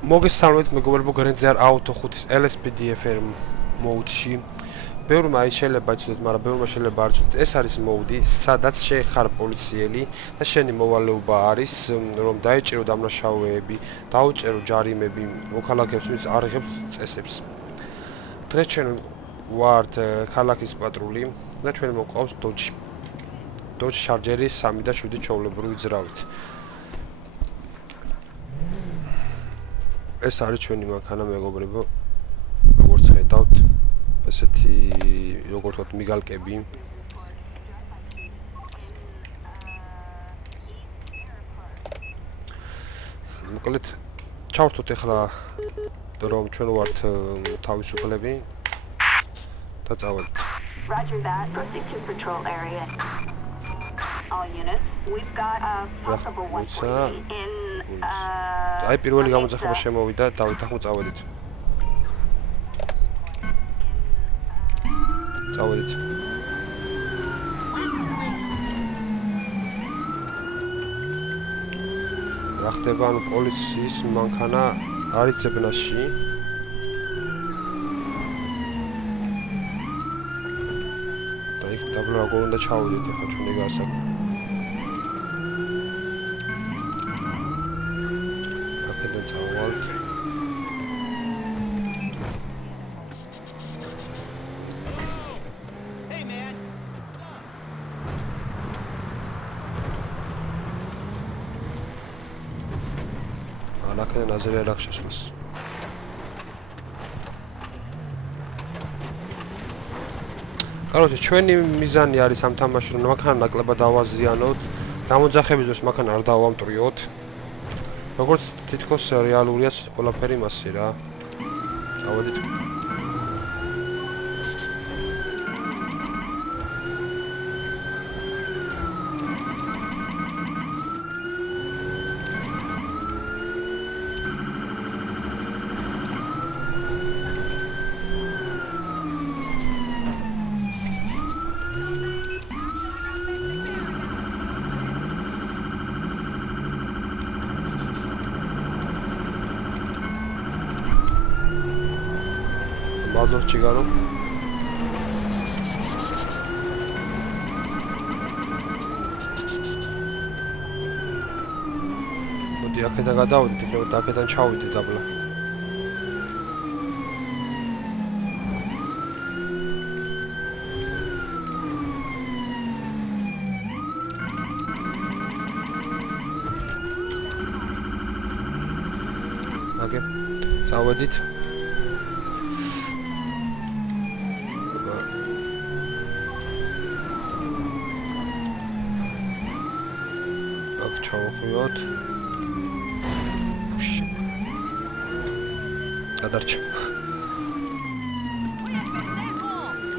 მოგესალმებით მეგობრებო, გრენდზე არ აუტო 5-ის LSPDFR მოდში. ბევრმა შეიძლება იცოდეთ, მაგრამ ბევრმა შეიძლება არ იცოდეთ. ეს არის მოდი, სადაც შეხარ პოლიციელი და შენი მოვალეობა არის, რომ დაეჭირო დამნაშავეები, დაუჭერო ჯარიმები მოქალაქეებს, ვინც არ იღებს წესებს. დღეს ჩვენ ვართ ქალაქის პატრული და ჩვენ მოყავს დოჯი. დოჯი შარჯერი 3 და 7 ჩვეულებრივი ძრავით. ეს არის ჩვენი მანქანა მეგობრებო, როგორც ხედავთ, ესეთი როგორ ვთქვათ მიგალკები. მოკლედ ჩავთოთ ახლა რომ ჩვენ ვართ თავისუფლები და წავალთ. Roger that. Proceed to patrol area. All units, we've got a possible one in აი პირველი გამოძახება შემოვიდა, დავით ახლა წავედით. წავედით. რა ხდება, ანუ პოლიციის მანქანა არის ძებნაში. და იქ დაბლა როგორ უნდა ჩავიდეთ ახლა ჩვენი გასაკ. აქედან წავალთ. აქედან აზრი არ აქვს შესვლას. კაროჩე, ჩვენი მიზანი არის ამ თამაში, რომ მანქანა ნაკლებად დავაზიანოთ, გამოძახების დროს მანქანა არ დავამტრიოთ. როგორც თითქოს რეალურია ყველაფერი მასე რა. წავედით. მადლობ ჩიგარო. მოდი აქედან გადავიდეთ, იქნებოდა აქედან ჩავიდეთ აბლა. აკე, წავედით. ჩავხვიოთ. გადარჩა.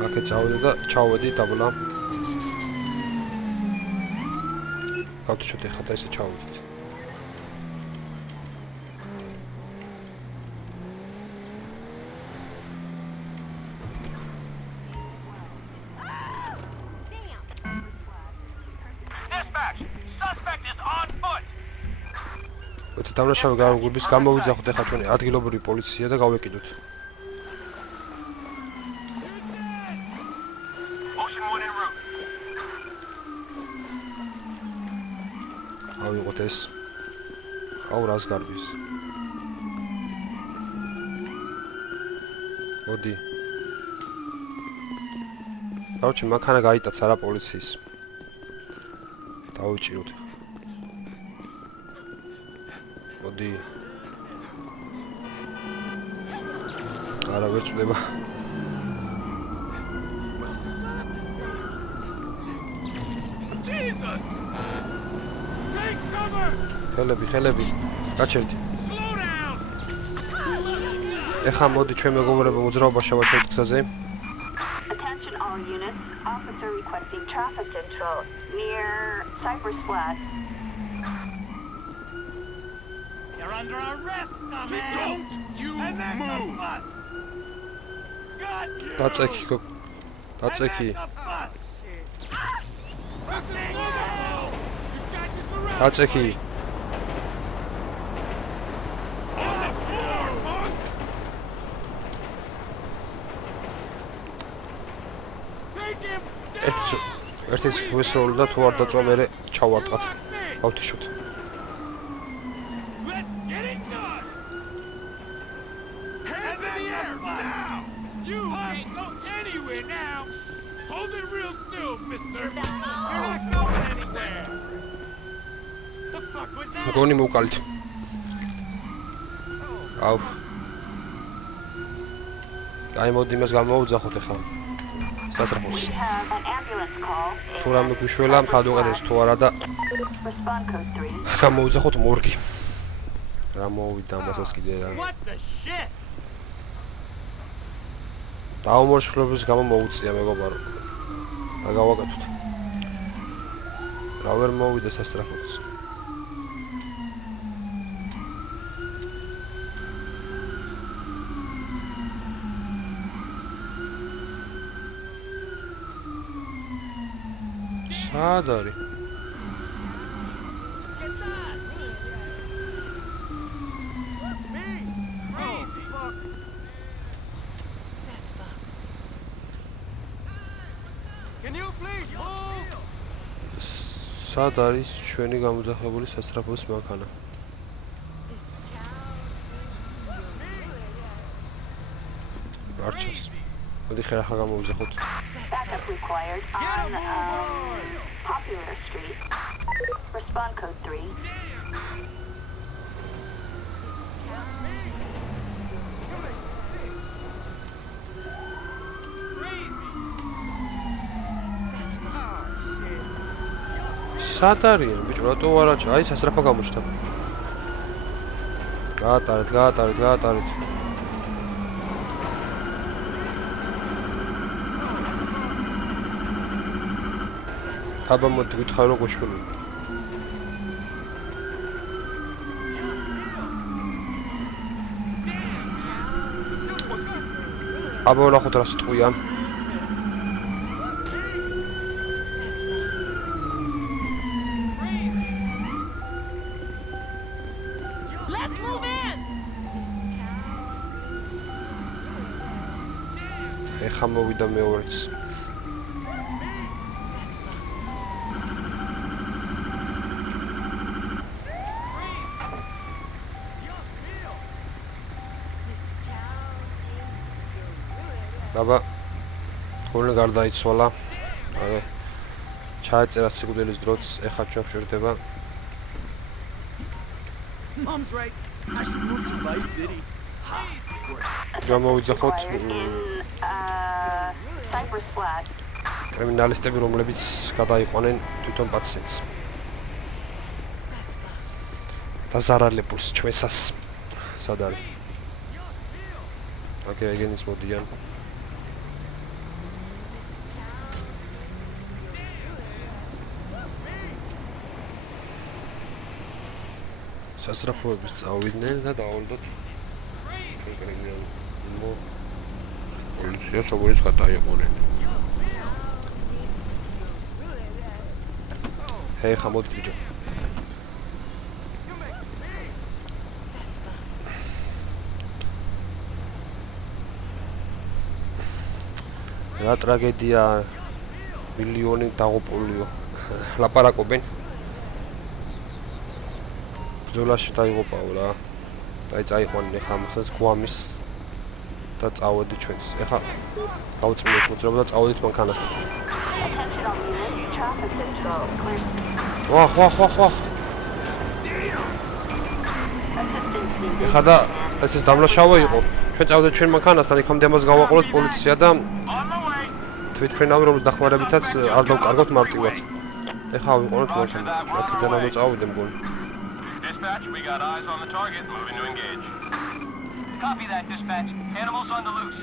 აქეთ წავედი და ჩავედი დაბლა. გავთიშოთ ახლა და ესე ჩავედით. დამნაშავე გამგურბის გამოვიძახოთ ახლა ჩვენი ადგილობრივი პოლიცია და გავეკიდოთ. ავიღოთ ეს. აუ რას გარბის. მოდი. დავჭი მანქანა გაიტაცა რა პოლიციის. დავიჭიროთ. მოდი. არა ვერ წდება. Jesus! Take cover! ხელები. გაჩერდი. ეხა მოდი ჩვენ მეგობრებო მოძრაობა შევაჩერდეთ გზაზე. Attention all units. Officer requesting traffic control near Cypress Flat. You're under arrest, dumbass! Don't you move! That's a key. That's a key. ერთის ვესროლ და თუ არ დაწვა მერე ჩავარტყათ. ავთიშოთ. Let's get it done. Hands in the air now. You can't go anywhere now. Hold it real still, mister. You're not going anywhere. The fuck was that? მგონი მოვკალით. აუ. აი მოდი მას გამოვუძახოთ ახლა. სასწრაფოს. We have an ambulance call. თუ რამე გვიშველა მხად უყედეს თუ არა და Respond code 3. გამოვუძახოთ მორგი. რა მოვიდა ამასაც კიდე რა. What the shit? დაუმორჩილების გამო მოუწია მეგობარო. რა გავაკეთოთ? რა ვერ მოვიდა სასწრაფოს. სად არის? Get that. Me. Crazy. Fuck. Can you please move? სად არის ჩვენი გამოძახებული სასწრაფოს მანქანა? არჩევს. მოდი ხერახა გამოვიძახოთ. Backup required on Popular Street. Respond code 3. სად არის ბიჭო რატო არ აჭა? აი სასწრაფო გამოჩნდა. გაატარეთ. აბა მოდი გითხარ რომ გოშველი. აბა ნახოთ რა სიტყვია. Let's move in. ეხა მოვიდა მეორეც. აბა ხოლმე გარდაიცვალა. აი ჩაეწერა სიკვდილის დროც ეხა ჩვენ ვშორდება. Mom's right. I should move to Vice City. გამოვიძახოთ Cypress Flat. კრიმინალისტები რომლებიც გადაიყვანენ თვითონ პაციენტს. და ზარალებულს ჩვენსას. სად არის? ოკეი, ეგენის მოდიან. სასწრაფოების წავიდნენ და დავალდოთ პოლიციას როგორიც გადაიყვნენ. ჰეი ხამოდი ბიჭო. რა ტრაგედია მილიონი დაღუპულიო. ლაპარაკობენ. ბრძოლაში დაიღუპაო რა. აი წაიყვანენ ეხა ამასაც გვამის და წავედი ჩვენს. ეხა გავწმინდეთ მოძრაობა და წავედით მანქანასთან. Attention all units. Traffic control. Clear. ვა. Assistance needed. ეხა და ეს დამლაშავე იყო. ჩვენ წავედით ჩვენ მანქანასთან, იქამდე ამას გავაყოლოთ პოლიცია და თვითმფრინავი რომელს დახმარებითაც არ დავკარგოთ მარტივად. ეხა ვიყონოთ მანქანა. აქედან ამ წავიდე მგონი. Dispatch, we got eyes on the target, moving to engage. Copy that, dispatch. Animals on the loose.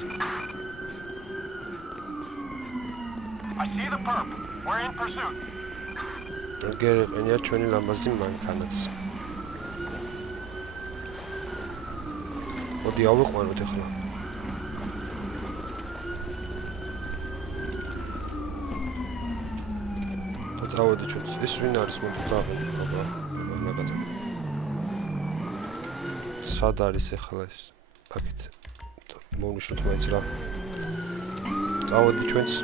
I see the perp. We're in pursuit. გერეყენია ჩვენი ლამაზი მანქანაც. მოდი ავიყვანოთ ახლა. და წავედი ჩვენს. ეს ვინ არის მოდი დავაყენო, აბა. მაგათ. სად არის ახლა ეს? აქეთ. მოვნიშნოთ მაინც რა. წავედი ჩვენს.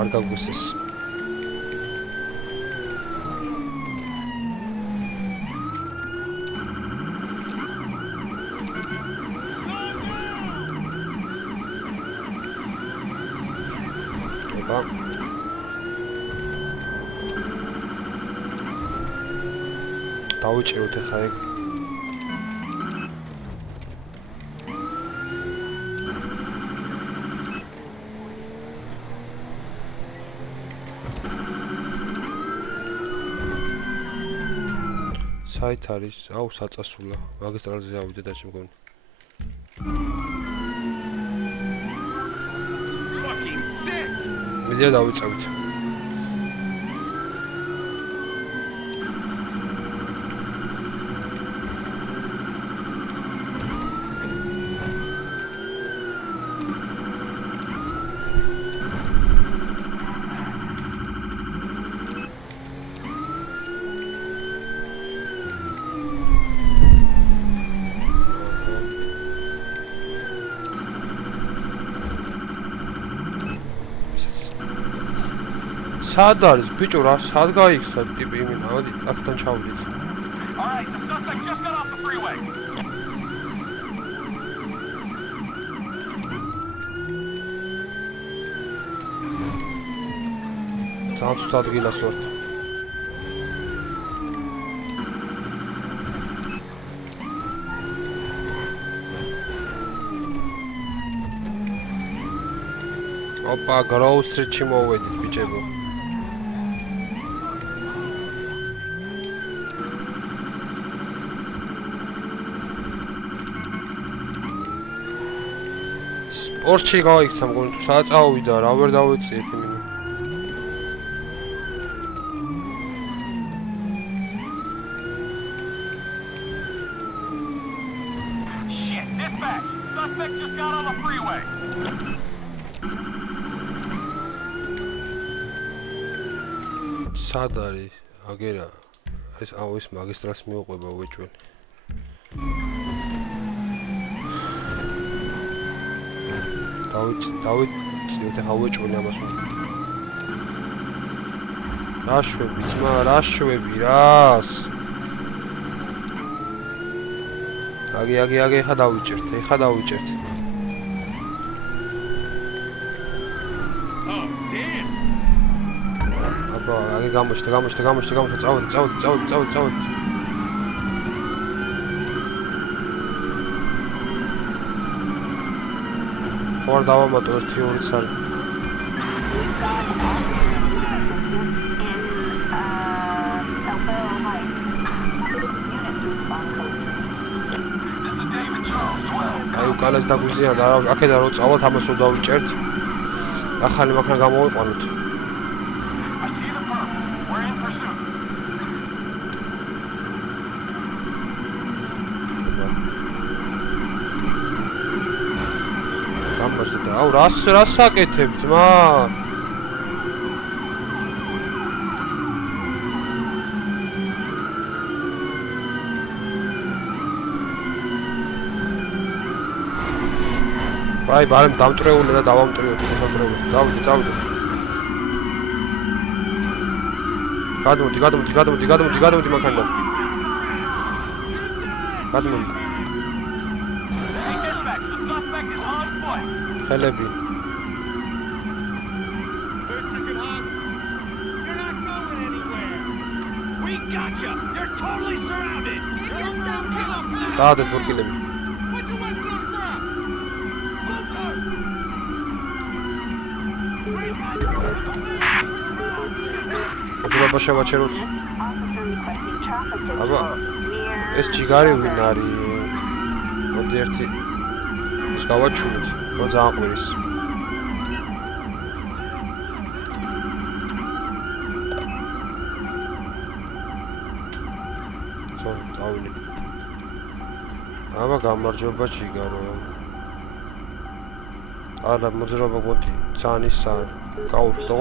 არ გაგვისეს. ება დავიჭიროთ ახლა ეგ. საით არის? აუ, საწასულა. მაგისტრალზე ავიდე და შემგონი. Fucking sick! მიდია დავიწევით. სად არის ბიჭო რა სად გაიქცა ტიპი იმინა მოდი აქთან ჩავიდით All right, the suspect just got off the freeway. ძალიან ცუდ ადგილას ვართ ოპა გროუსრიჩი მოვედით ბიჭებო სპორტში გაიქცა მგონი თუ სადაც წავიდა რა ვერ დავეციეთ იმენ Shit, dispatch! Suspect just got on the freeway. სად არის აგერა ეს აუ ეს მაგისტრალს მიუყვება უეჭველი დავიწიოთ ახლა უეჭველი ამას რა შვები ძმა რა შვები რას აგი ხა დავიჭერთ Oh, damn! აბა აგი გამოჩნდა წავედი ხوار დავამატო 1-2 წელი We've got Elbow Heights. Units respond code. This is David Charles, 12. აი უკანას დაგვიზიანდა რა აქედან რო წავალთ ამას რო დავიჭერთ ახალი მაქნა გამოვიყვანოთ I see the perp. We're in pursuit. გამოსდა აუ რას საკეთებ ძმა აი ბარემ დამტრეული და დავამტრიოთ დამტრეული წავდი გადმოდი მაქანდან გადმოდი Hey, dispatch, the suspect is on foot. ხელები They're kicking hot. You're not going anywhere! We gotcha! You're totally surrounded! Give up now. დაადეთ ბურკილები Put your weapon on the ground. Closer. Bring back your მოძრაობა შევაჩეროთ Officer requesting traffic აბა near ეს ჯიგარი ვინ არის მოდი ერთი ის გავაჩუნოთ რო ზააყვირის წავიდე აბა გამარჯობა ჯიგარო არა მოძრაობა მოდი ძალიან ისა გაუშვდო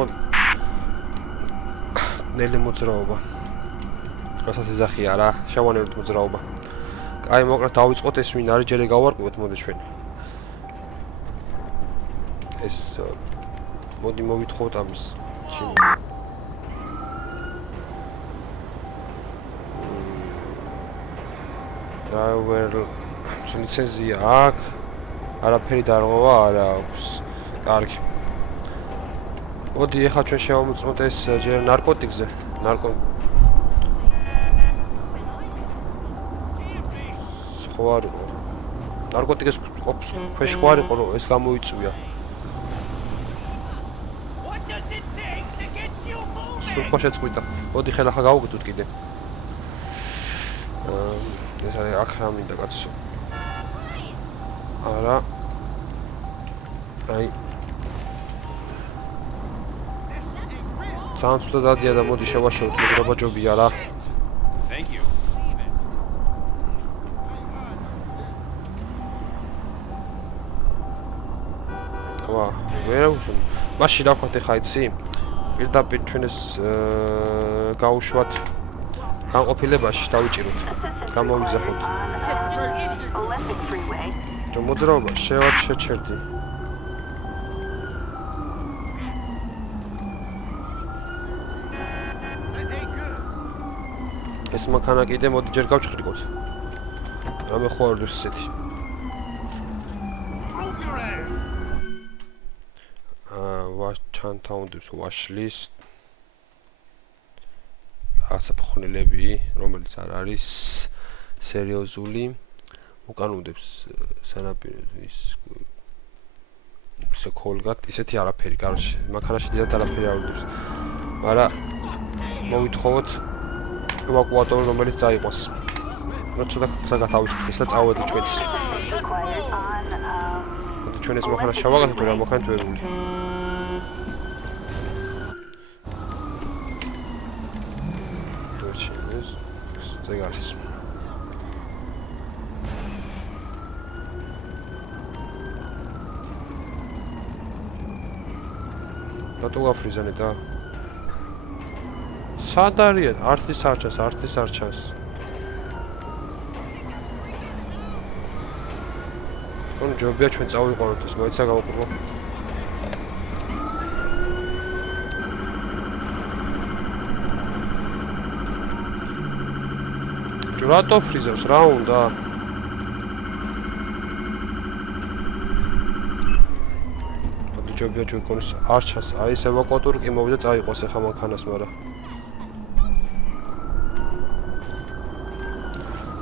ნელი მოძრაობა რასაც ეძახია რა შევანეროთ მოძრაობა აი მოკლედ დავიწყოთ ეს ვინ არის ჯერე გავარკვევთ მოდი ჩვენ ეს მოდი მოვითხოვოთ ამის. Driver ლიცენზია აქვს. არაფერი დარღვევა არა აქვს. კარგი. მოდი ახლა ჩვენ შევამოწმოთ ეს ჯერ ნარკოტიკზე. ხო არ იყო. ნარკოტიკის ყოფს ქვეშ ხო არ იყო რომ ეს გამოიწვია. What does it take to get you moving? სულ ხო შეწყვიტა. მოდი ხელა ხა გავუკეთოთ კიდე. ეს არის აქ რა მინდა კაცო. არა. აი. ძალიან ცუდად ადია და მოდი შევაშალოთ მეზრობა ჯობია რა. Thank you. Leave it. ვა, ვერ ვუსუნ. მაშინ რა ვხოთ ახლა იცი? პირდაპირ ჩვენ ეს გავუშვათ განყოფილებაში დავიჭიროთ. გამოვიზახოთ. Olympic Freeway. რომ მოძრაობა შევად შეჩერდი. Hey, good. ეს მანქანა კიდე მოდი ჯერ გავჩხრიკოთ. რამე ხო არ დევს ესეთი. Move your ass. ჩანთაუნდებს ვაშლის. ასაფხვნელები, რომელიც არ არის სერიოზული. უკანონდებს სანაპიროს ისე ქოლგად, ისეთი არაფერი, კარში. მანქანაში დიდად არაფერი არ ვდებს. მაგრამ მოვითხოვოთ ევაკუატორი, რომელიც წაიყვანს. რა ცოტა გზა გათავისუფლდეს და წავედი ჩვენს. Required on ჩვენ ეს მანქანა შევაგათოთ რა მანქანით ვერული. ზეგარს. რატო გაფრიზანე და? სად არის? არც არ ჩანს. ანუ ჯობია ჩვენ წავიყვანოთ ეს, მოიცა გავუყურო. რატო ფრიზავს რა უნდა? ჯობია ჯოიკონის არ ჩანს. აი ეს ევაკუატორი კი მოვიდა წაიყვანს ახლა მანქანას, მაგრამ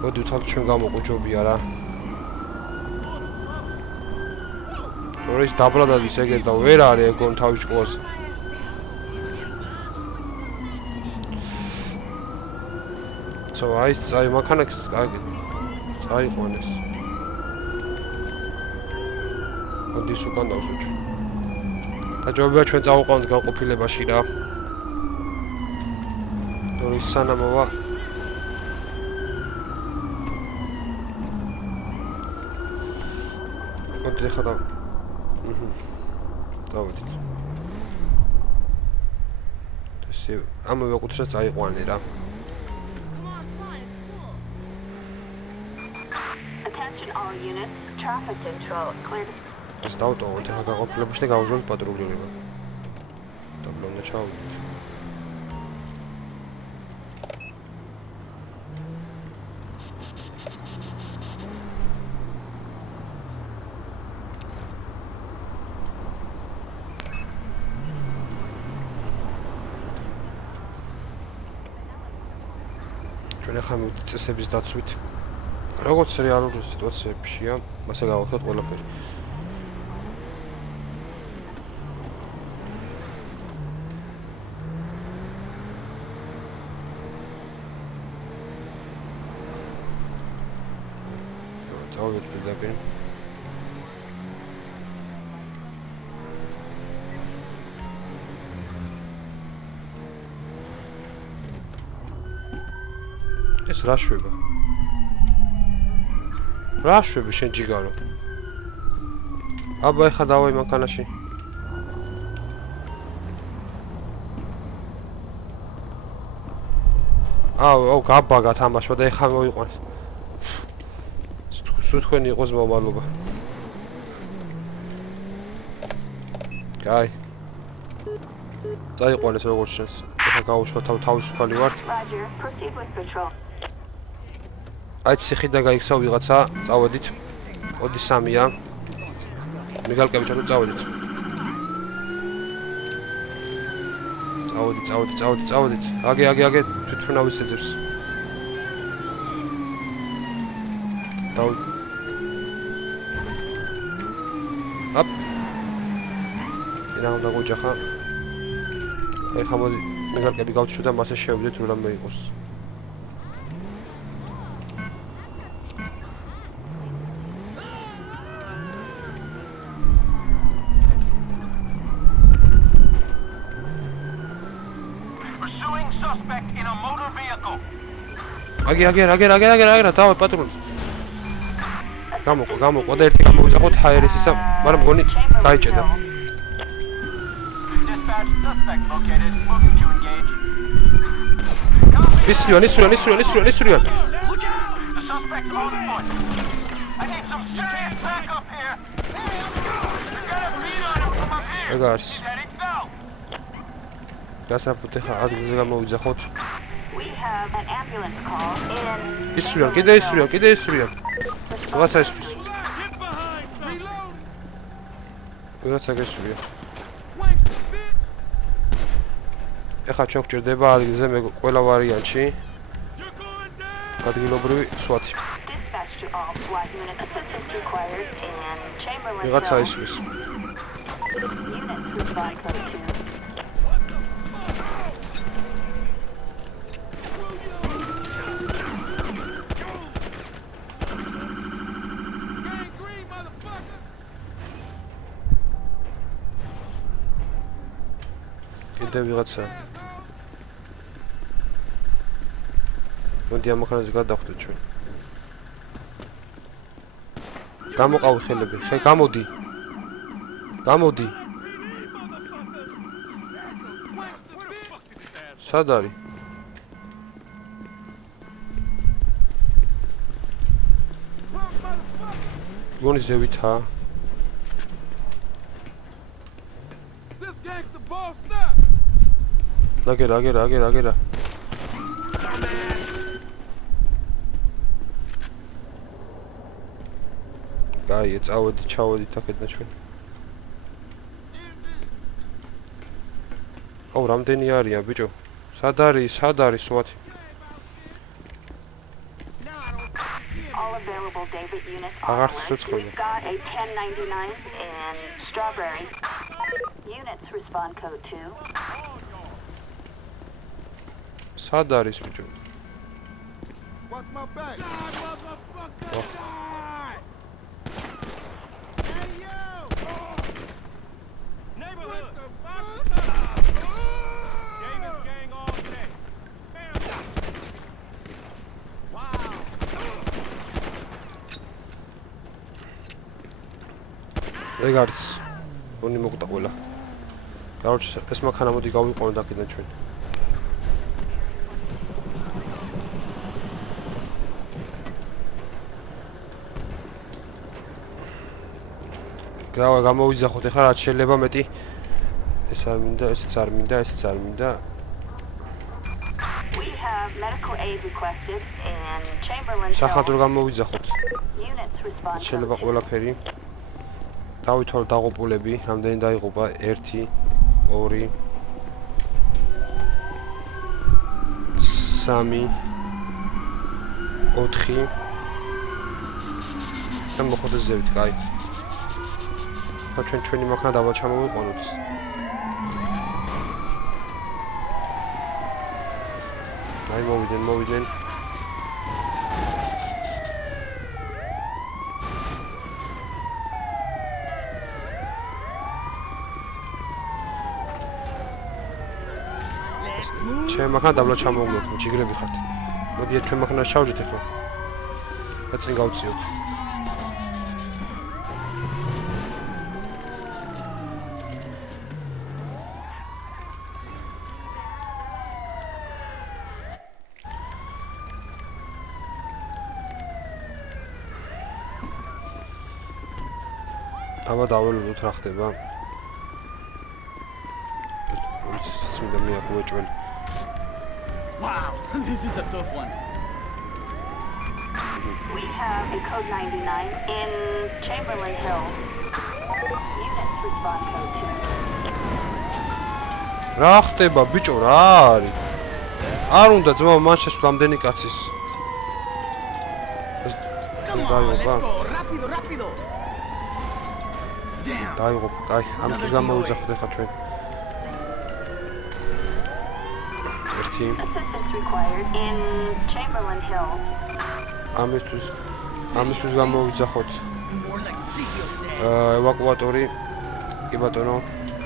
მოდი ვთვალთ ჩვენ გამოყო ჯობია რა. თორე ის დაბლადად ის ეგერ და ვერ არის ეგონ თავის ჭკუას. აი ეს აი მანქანას კარგი წაიყვანეს. მოდი ის უკან დავსუჩ. და ჯობია ჩვენ წავუყავთ განყოფილებაში რა. თორე ის სანამოვა მოდი ხა და დავედით. ესე ამავე კუთხეში წაიყვანე რა. attention all units. Traffic control cleared. ეს დავტოვოთ ახლა განყოფილებაში და გავუშვათ პატრულირება. დაბლონდა ჩავიდეთ. ჩვენ ახლა მივიდით წესების დაცვით. როგორც რეალური სიტუაციებშია, მასე გავაკეთოთ ყველაფერი. წავედით პირდაპირ. ეს რა შვება? რა შვები შენ ჯიგარო? აბა ეხა დავაი მანქანაში. აუ გაბაგა თამაშვა და ეხა მოიყვანს. სულ თქვენი იყოს მომალობა. კაი. წაიყვანეს როგორც ჩანს. ეხლა გავუშვა თავისუფალი ვარ. Roger. Proceed with patrol. აი ციხიდან გაიქცა ვიღაცა, წავედით. ოდი 3-ია. მიგალკები ჩართო წავედით. წავედით. აგე თვითმფრინავის ეძებს. აპ. ირამ დაგოჯახა. ეხლა მოდი მიგალკები გავჩვიდე და მასე შევიდეთ რომ რამე იყოს. Pursuing suspect in a motor vehicle. აგერა, დავა პატრონი. გამოყო და ერთი გამოვიძახოთ ჰაერისისა, მაგრამ მგონი გაიჭედა. Dispatch suspect located. Moving to engage. ისრიან. The suspect's on foot. I need some serious backup here. We got a beat on him from up here. ეგ არის. He's heading south. გასაფუთე ხა ადგილზე გამოვიძახოთ. We have an ambulance call in. ისრიან. რაღაცა ისრიან. Get behind me. Reload. რაღაცა გესრია. Wankster, bitch. ეხლა ჩვენ გვჭირდება ადგილზე მე ყველა ვარიანტში You're going down. ადგილობრივი სვათი. Dispatch to all SWAT unit assistance required in Chamberlain. ვიღაცა ისრის. Units respond code 2. Gang green, motherfucker. კიდევ ვიღაცა. მოდი ამ ხანაზე გადავხვდეთ ჩვენ. გამოყავი ხელები. გამოდი. Wankster, bitch. სად არის? Wrong motherfucker. გონი ზევითაა. This gangster bossed up. აგერა. აი, ჩავედით აქედან ჩვენ. აუ, რამდენი არიან, ბიჭო? სად არის სვათი? All available David units on აღარ alert. ცოცხლია. We've got a 1099 in Strawberry. Units respond code 2. სად არის, ბიჭო? Watch my back. Die, motherfucker. Oh. Die. Hey, yo. Neighborhood. What the fuck? Davis gang all day. Wow. ეგ არის. გონი მოკვდა ყველა. გავრჩა ეს მანქანა მოდი გავიყვანოთ აქედან ჩვენ. გამოვიძახოთ ეხლა რაც შეიძლება მეტი. ეს არ მინდა, ესეც არ მინდა. We have medical aid requested in Chamberlain. სახანძრო გამოვიძახოთ. Units respond შეიძლება code 2. ყველაფერი. დავითვალოთ დაღუპულები, რამდენი დაიღუპა? 1 2 3 4 და მოხდა ზევით, კაი. ხა ჩვენი მანქანა დაბალ ჩამოვიყვანოთ. აი მოვიდნენ. ჩემ მანქანა დაბლა ჩამოვიყვანოთ, ჯიგრები ხართ. მოდი ჩვენ მანქანას ჩავჯეთ ახლა. და წინ გავწიოთ. აბა დაველოდოთ რა ხდება. მინდა მე ყვეჭველი. Wow, this is a tough one. We have a code 99 in Chamberlain Hills. Units respond code 2. რა ხდება ბიჭო რა არის? არ უნდა ძმა მან შესვლა ამდენი კაცის. Come on, let's go. Rápido, rápido. Damn. დაიღო, კაი, ამის გამოვიძახოთ ახლა ჩვენ. ერთი Assistance required in Chamberlain Hills. ამისთვის გამოვიძახოთ. More like city of death. ევაკუატორი. კი ბატონო,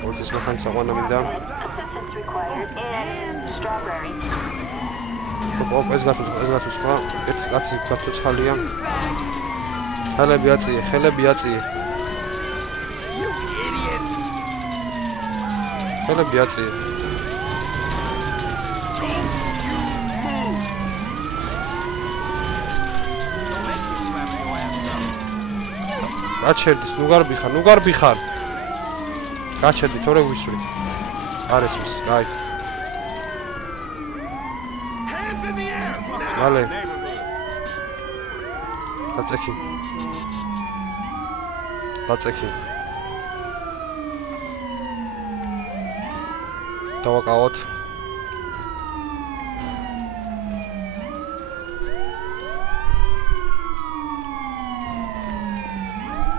პოლიციის მანქანის აყვანა მინდა. Assistance required in Strawberry. ეს გათუცხა, ეს კაცი გათუცხალია. ხელები აწიე. You idiot. ხელები აწიე. Don't you move. Don't make me slam your ass up. გაჩერდის, ნუ გარბიხარ. გაჩერდი, თორე ვისვრი. არ ესმის, კაი. Hands in the air. მალე. დაწექი. დავაკავოთ.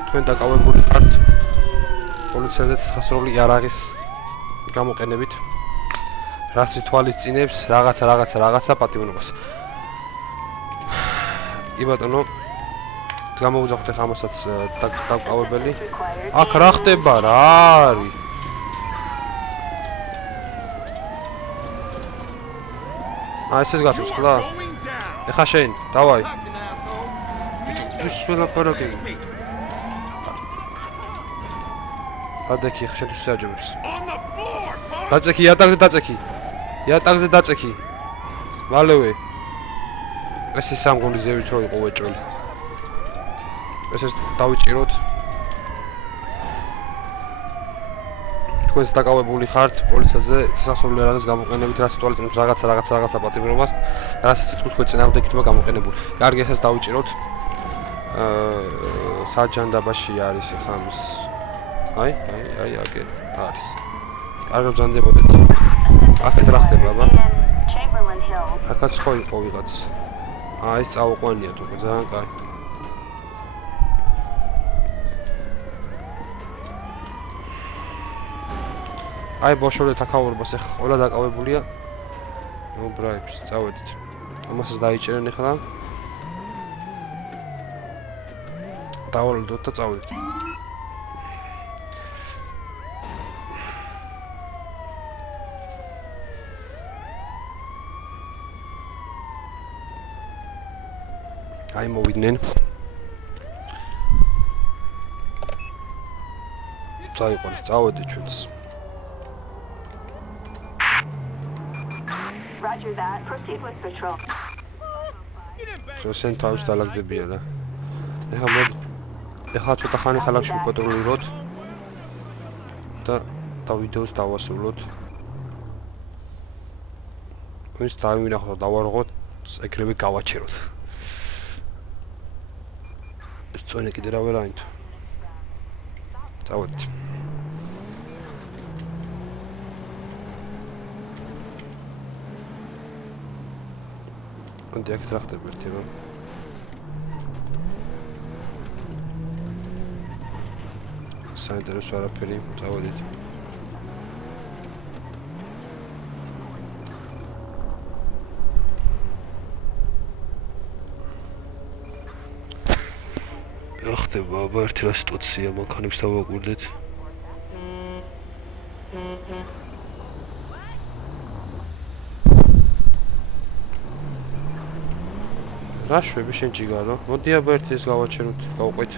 თქვენ დაკავებული ხართ პოლიციაზე ხასროლი იარაღის გამოყენებით. რაც ითვალისწინებს რაღაცა პატიმრობას. კი ბატონო, გამოვიძახოთ ახლა ამასაც დაკავებელი. აქ რა ხდება რა არის? ესეც გასუცხლა? Going down. ეხა შენ, დავაი. Fucking asshole. ის შველაპარაკე. ადექი ხა შენ შეაჯობებს. On the floor, punk. დაწექი, იატაკზე დაწექი. მალევე. ეს სამგონი ზევით რო იყო ვეჭველი. ესეც დავიჭიროთ. თქვენს დაკავებული ხართ პოლიციაზე სასახსოვრული იარაღის გამოყენებით, რაც ითვალისწინებს რაღაცა პატიმრობას, რასაც თქვენ წინააღმდეგ იქნება გამოყენებული. კარგი, ესეც დავიჭიროთ. საჯანდაბაში არის ახლა ამის. აი, აქ არის. კარგი ბრძანდებოდეთ. აქეთ რა ხდება, აბა? In Chamberlain Hills. აქაც ხო იყო ვიღაც. ეს წაუყვანია თუ ძალიან კაი. აი ბოშორეთ აქაურობას ახლა ყველა დაკავებულია. ნუ ბრაიფს წავედით. ამასაც დაიჭერენ ახლა. დავალოდოთ და წავედით. აი მოვიდნენ. წაიყვანეთ, წავედით ჩვენც. Roger that. Proceed with patrol. შენ თავის დალაგდებია და. ეხლა ცოტა ხანი ხალხში ვიპატრულიროთ და ვიდეოს დავასრულოთ. ვინც დავინახოთ და დავარღოთ, ეკრები გავაჩეროთ. ეს წონე კიდე რა ვერ აინთო. წავედით. აქ რა ხდება ერთება? საინტერესო არაფერი, წავედით. რა ხდება, აბა ერთი რა სიტუაცია, მანქანებს დავაკვირდეთ. რა შვები შენ ჯიგარო? მოდი აბა ერთი ეს გავაჩეროთ, გავყვეთ.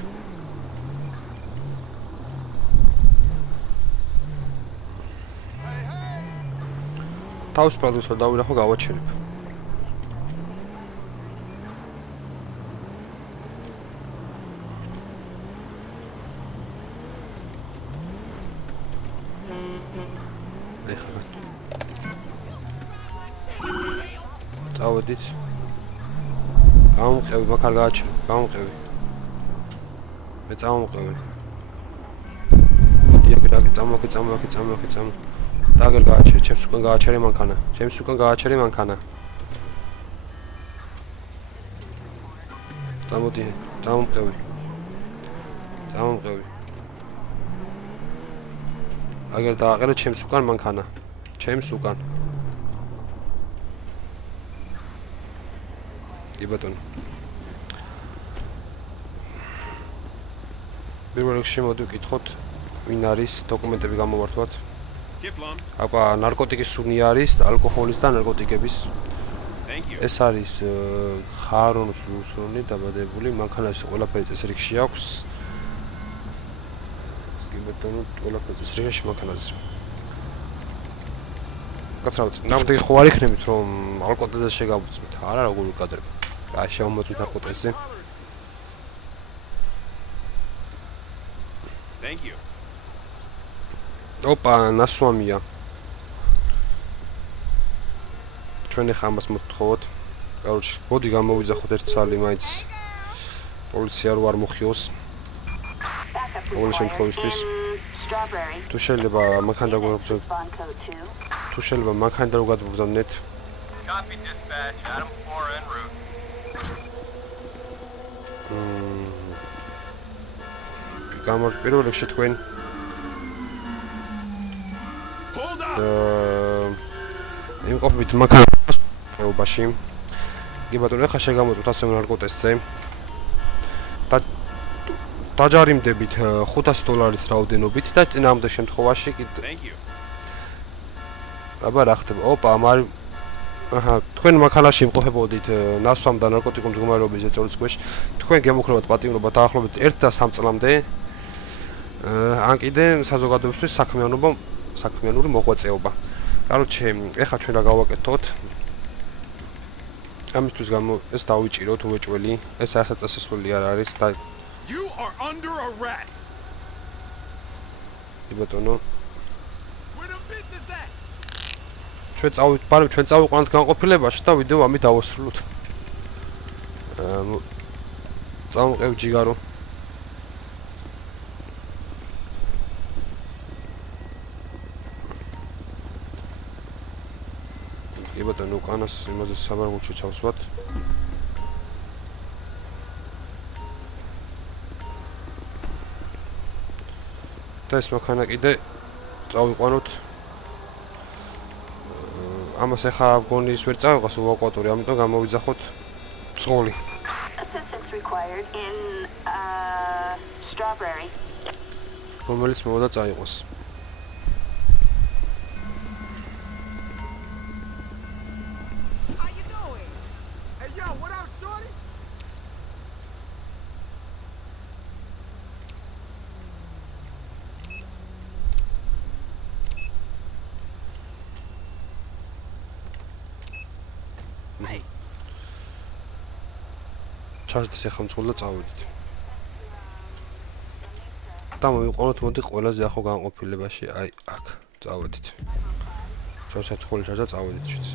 თავისუფლად დავინახო გავაჩერებ. ეხლა მოდით. გამომყევი, მაგ არ გააჩერე, გამომყევი. მე წამომყევი. მოდი აგერ წამო. და აგერ გააჩერე, ჩემს უკან გააჩერე მანქანა. წამოდი, წამომყევი. აგერ დააყერე ჩემს უკან მანქანა. კი ბატონო. პირველ რიგში მოდი ვკითხოთ, ვინ არის დოკუმენტები გამოვართვათ. Kiflon. აბა, ნარკოტიკის სუნი არის, ალკოჰოლის და ნარკოტიკების. Thank you. ეს არის ხარონის ლუსონი დაბადებული, მანქანაში ყველაფერი წესრიგში აქვს. კი ბატონო, ყველაფერი წესრიგში მანქანაზე. კაცრავ, ნამდვილად ხო არ იქნებით რომ ალკოტეზე შეგავწმით? არა, როგორ ვიკადრებ? აი, შევმოწმით ალკოტეზე. Thank you. ოპა, ნასვამია. ჩვენ ახლა ამას მოვთხოვოთ. Короче, მოდი გამოვიძახოთ ერთ ცალი, მაინც პოლიცია რო არ მოხიოს. Backup All the required same in Strawberry. თუ შეიძლება მანქანა დაგვაბრძოლოთ. Bond code 2. თუ შეიძლება მანქანა დავგაბრძოლოთ. Copy dispatch. Adam 4 en route. პირველ რიგში თქვენ Hold up. იმყოფებით მანქანაში. კი ბატონო, ახლა შეგამოწმოთ ასე ნარკოტესზე. დაჯარიმდებით $500 რაოდენობით და წინააღმდეგ შემთხვევაში კიდე Thank you. აბა რა ხდება? ოპა, თქვენ მანქანაში იმყოფებოდით ნასვამ და ნარკოტიკულ მდგომარეობის ზეწოლის ქვეშ. თქვენ გემუქრებათ პატიმრობა დაახლოებით 1 და 3 წლამდე. ან კიდე საზოგადოებისთვის საქმიანური მოღვაწეობა. Короче, ეხლა ჩვენ რა გავაკეთოთ? ამისთვის ეს დავიჭიროთ უეჭველი. ეს არც წესასვლელი არ არის და You are under arrest. კი ბატონო, Where the bitch is at? ჩვენ წავიყვანთ განყოფილებაში და ვიდეო ამით დავასრულოთ. წამოყევ ჯიგარო. კი ბატონო, უკანას იმაზე საბარგულში ჩავსვათ. და ეს მანქანა კიდე წავიყვანოთ. ამას ახლა გონი ის ვერ წავიღოს ევაკუატორი, ამიტომ გამოვიძახოთ წყოლი. Assistance required in Strawberry. რომელიც მოვიდა წაიღოს. How you doing? Hey yo, what up, shorty? ჩარჯდეს ახლა მწყულ და წავედით. და მოვიყვანოთ მოდი ყველაზე ახო განყოფილებაში, აი აქ წავედით. ჩავსაცხოლი ჩარჯა წავედით ჩვენც.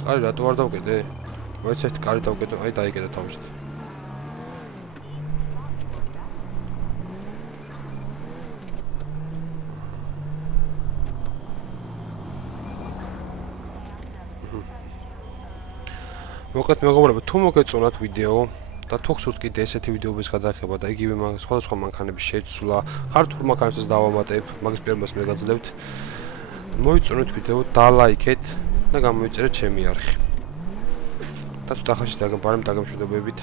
კარი რატო არ დავკიდე? მოიცეთ კარი დავკიდე, აი დაიკიდე თავში. მოკლედ მეგობრებო, თუ მოგეწონათ ვიდეო და თუ გსურთ კიდე ესეთი ვიდეოების გადაღება და იგივე სხვადასხვა მანქანების შეცვლა, ქართულ მანქანებსაც დავამატებ, მაგის პირველს მე გაძლევთ. მოიწონეთ ვიდეო, დალაიქეთ და გამოიწერეთ ჩემი არხი. და ცოტა ხანში დაგაბარემ დაგემშვიდობებით.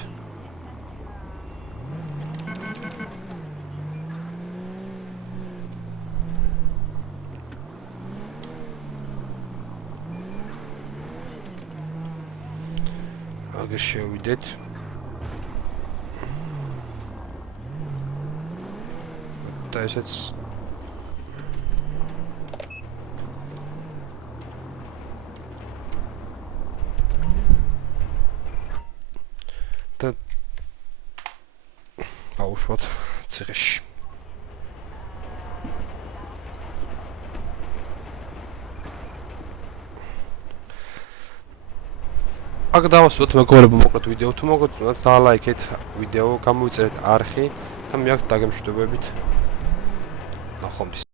აგერ შევიდეთ. და ესეც და გავუშვათ ციხეში. აქ დავასრულოთ მეგობრებო მოკლედ ვიდეო. თუ მოგეწონათ დალაიქეთ ვიდეო, გამოვიწერეთ არხი და მე აქ დაგემშვიდობებით. ნახვამდის.